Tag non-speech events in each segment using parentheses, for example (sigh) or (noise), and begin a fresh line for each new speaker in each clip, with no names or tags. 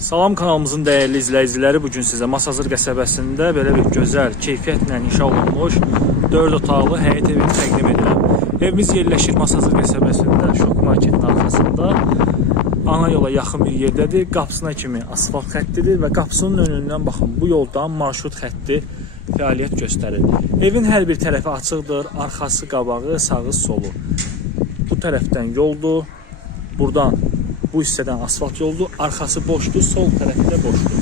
Salam kanalımızın dəyərli izləyiciləri bu gün sizə Masazır qəsəbəsində belə bir gözəl, keyfiyyətlə inşa olunmuş 4 otaqlı həyət evini təqdim edirəm. Evimiz yerləşir Masazır qəsəbəsində, şok marketin arxasında. Ana yola yaxın bir yerdədir. Qapısına kimi asfalt xəttidir və qapısının önündən baxın bu yoldan marşrut xətti fəaliyyət göstərir. Evin hər bir tərəfi açıqdır, arxası, qabağı, sağı, solu. Bu tərəfdən yoldur. Buradan bu hissədən asfalt yoldur. Arxası boşdur, sol tərəfi də boşdur.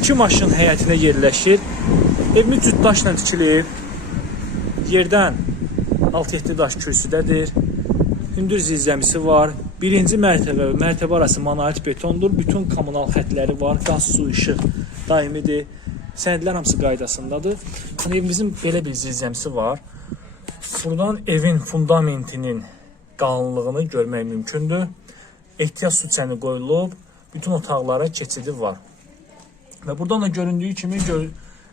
İki maşın həyətinə yerləşir. Evimiz cütdaşla tikilib. Yerdən 6-7 daş kürsüdədir. Hündür zirzəmisi var. Birinci mərtəbə və mərtəbə arası monolit betondur. Bütün kommunal xətləri var. Qaz, su, işıq daimidir. Sənədlər hamısı qaydasındadır. Yəni evimizin belə bir zirzəmisi var. Buradan evin fundamentinin qalınlığını görmək mümkündür. Ehtiyat su çəni qoyulub, bütün otaqlara keçidi var. Və buradan da göründüyü kimi gör,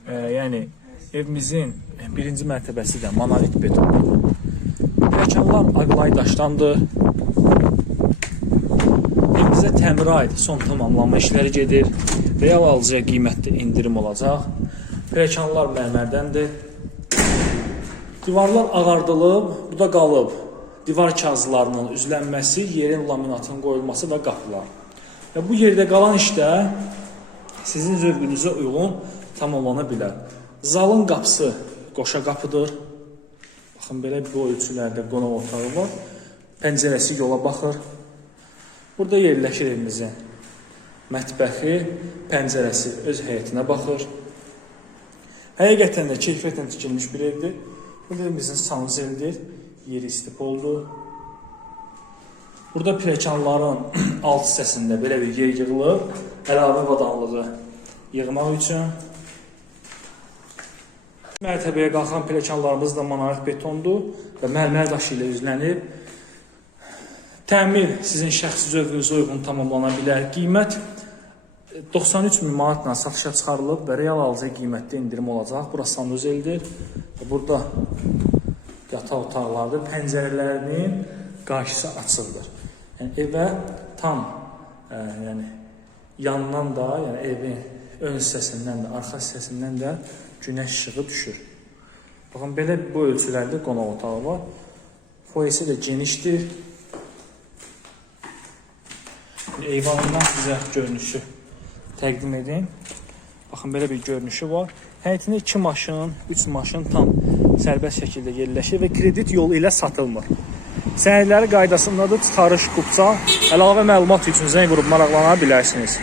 e, yəni evimizin birinci mərtəbəsi də monolit betondur. Pilləkənlər aqlay daşdandır. Evimizə təmirə aid son tamamlanma işləri gedir. Real alıcıya qiymətli indirim olacaq. Pilləkənlər mərmərdəndir. Divarlar ağardılıb, bu da qalıb. Divar kağızlarının üzlənməsi, yerin laminatının qoyulması və qapılar. Və bu yerdə qalan işdə sizin zövqünüzə uyğun tamamlana bilər. Zalın qapısı qoşa qapıdır. Baxın belə bu ölçülərdə qonaq otağı var. Pəncərəsi yola baxır. Burada yerləşir evimizin mətbəxi, pəncərəsi öz həyətinə baxır. Həqiqətən də keyfiyyətlə tikilmiş bir evdir. Bu da evimizin sanuzeldir. Yeri istipoldur. Burada pilləkənlərin (clears throat) alt hissəsində belə bir yer yığılıb, əlavə avadanlığı yığmaq üçün. Mərtəbəyə qalxan pilləkənlərimiz də monolit betondur və mərmər daşı ilə üzlənib. Təmir sizin şəxsi zövqünüzə uyğun tamamlana bilər. Qiymət 93 min manatla satışa çıxarılıb və real alıcıya qiymətdə indirim olacaq. Bura sanuzeldir. Burada yataq otaqlardır. Pəncərələrinin qarşısı açıqdır. Yəni evə tam ə, yəni yandan da, yəni evin ön hissəsindən də, arxa hissəsindən də günəş işığı düşür. Baxın belə bu ölçülərdə qonaq otağı var. Foyesi də genişdir. Eyvanından sizə görünüşü təqdim edeyim. Baxın belə bir görünüşü var. Həyətində 2 maşın, 3 maşın tam sərbəst şəkildə yerləşir və kredit yolu ilə satılmır. Sənədləri qaydasındadır, çıxarış, qupça, əlavə məlumat üçün zəng vurub maraqlana bilərsiniz.